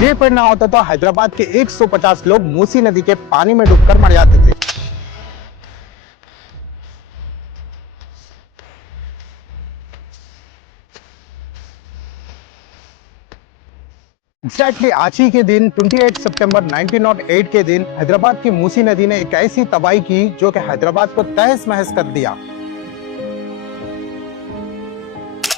ये पेड़ ना होता तो हैदराबाद के 150 लोग मूसी नदी के पानी में डूबकर मर जाते थे। एग्जैक्टली आज ही के दिन 28 सितंबर 1908 के दिन हैदराबाद की मूसी नदी ने एक ऐसी तबाही की जो कि हैदराबाद को तहस महस कर दिया।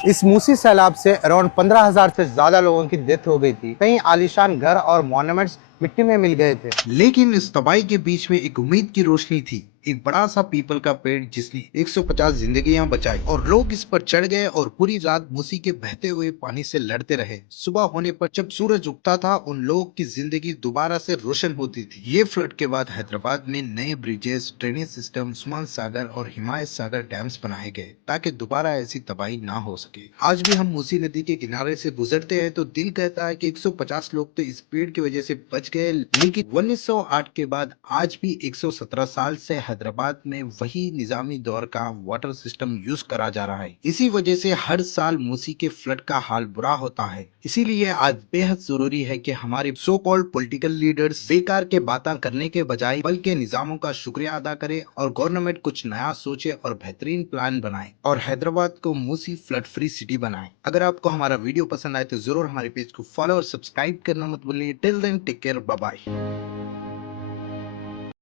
इस मूसी सैलाब से अराउंड 15,000 से ज्यादा लोगों की डेथ हो गई थी। कई आलीशान घर और मॉन्यूमेंट्स मिट्टी में मिल गए थे। लेकिन इस तबाही के बीच में एक उम्मीद की रोशनी थी। एक बड़ा सा पीपल का पेड़ जिसने 150 जिंदगियां बचाई और लोग इस पर चढ़ गए और पूरी रात मूसी के बहते हुए पानी से लड़ते रहे। सुबह होने पर जब सूरज उगता था उन लोगों की जिंदगी दोबारा से रोशन होती थी। ये फ्लड के बाद हैदराबाद में नए bridges, drainage system, Osman Sagar और हिमायत सागर डैम्स बनाए गए ताकि दोबारा ऐसी तबाही ना हो सके। आज भी हम मूसी नदी के किनारे से गुजरते हैं तो दिल कहता है कि 150 लोग तो इस पेड़ की वजह से बच गए, लेकिन 1908 के बाद आज भी 117 साल से हैदराबाद में वही निजामी दौर का वाटर सिस्टम यूज करा जा रहा है। इसी वजह से हर साल मूसी के फ्लड का हाल बुरा होता है। इसीलिए आज बेहद जरूरी है कि हमारे सो कॉल्ड पॉलिटिकल लीडर्स बेकार के बातें करने के बजाय बल्कि निजामों का शुक्रिया अदा करे और गवर्नमेंट कुछ नया सोचे और बेहतरीन प्लान बनाए और हैदराबाद को मूसी फ्लड फ्री सिटी बनाए। अगर आपको हमारा वीडियो पसंद आए तो जरूर हमारे पेज को फॉलो और सब्सक्राइब करना मत भूलिए। Till then take care, bye bye.